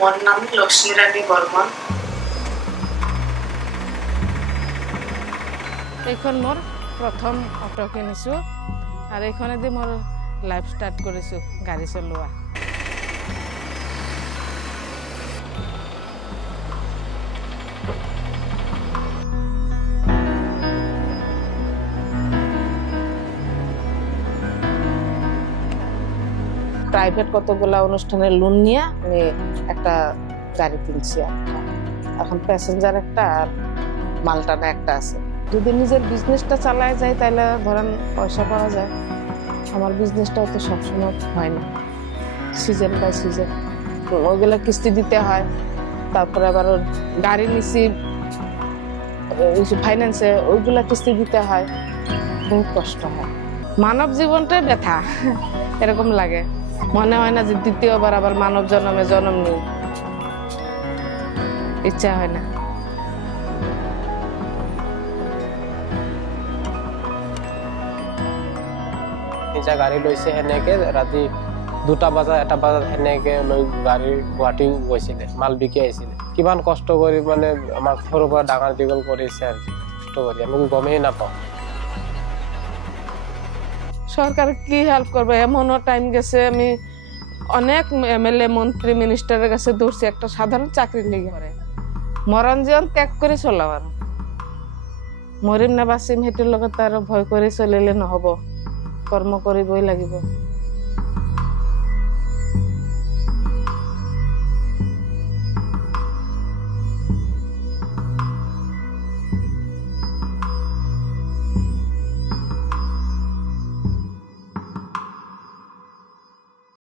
মোর নাম লক্ষ্মী রানী বর্মন। এইখন মোর প্রথম অটো কিনিছো আর এইখানে দি মোর লাইফ স্টার্ট করিছো গাড়ি চলোৱা। প্রাইভেট কতগুলা অনুষ্ঠানে লোন নিয়ে আমি একটা গাড়ি কিনছি। এখন প্যাসেঞ্জার একটা আর মালটানা একটা আছে। যদি নিজের বিজনেসটা চালায় যায় তাহলে ধরেন পয়সা পাওয়া যায়। আমার বিজনেসটাও তো সবসময় হয় না, সিজন বাই সিজন ওইগুলো কিস্তি দিতে হয়। তারপরে আবার গাড়ি নিছি ফাইন্যান্সে, ওইগুলা কিস্তি দিতে হয়, বহুত কষ্ট হয়। মানব জীবনটাই ব্যথা এরকম লাগে। মনে হয় না যে দ্বিতীয়বার আবার মানব জন্মে জন্ম নেই, ইচ্ছা হয় না। নিজা গাড়ী লৈছে সেনেকে ৰাতি 2টা বজা 1টা বজাত সেনেকে লৈ গাড়ী গুৱাহাটী গৈছিলে, মাল বিকি আহিছিলে। কিমান কষ্ট কৰি মানে আমাক সৰুৰ পৰা ডাঙৰ দীঘল কৰিছে আৰু কষ্ট কৰি আমি গমেই নাপাওঁ। সরকার কি হেল্প করবে? এমনও টাইম গেছে আমি অনেক এমএলএ মন্ত্রী মিনিস্টারের কাছে দৌড়ছি একটা সাধারণ চাকরি লেগে করে মরণ জীবন ত্যাগ করে চলাও। আর মরিম না বাঁচিম সেইটোৰ লগত আৰু ভয় কৰি চলিলে নহব, কৰ্ম কৰিবই লাগিব।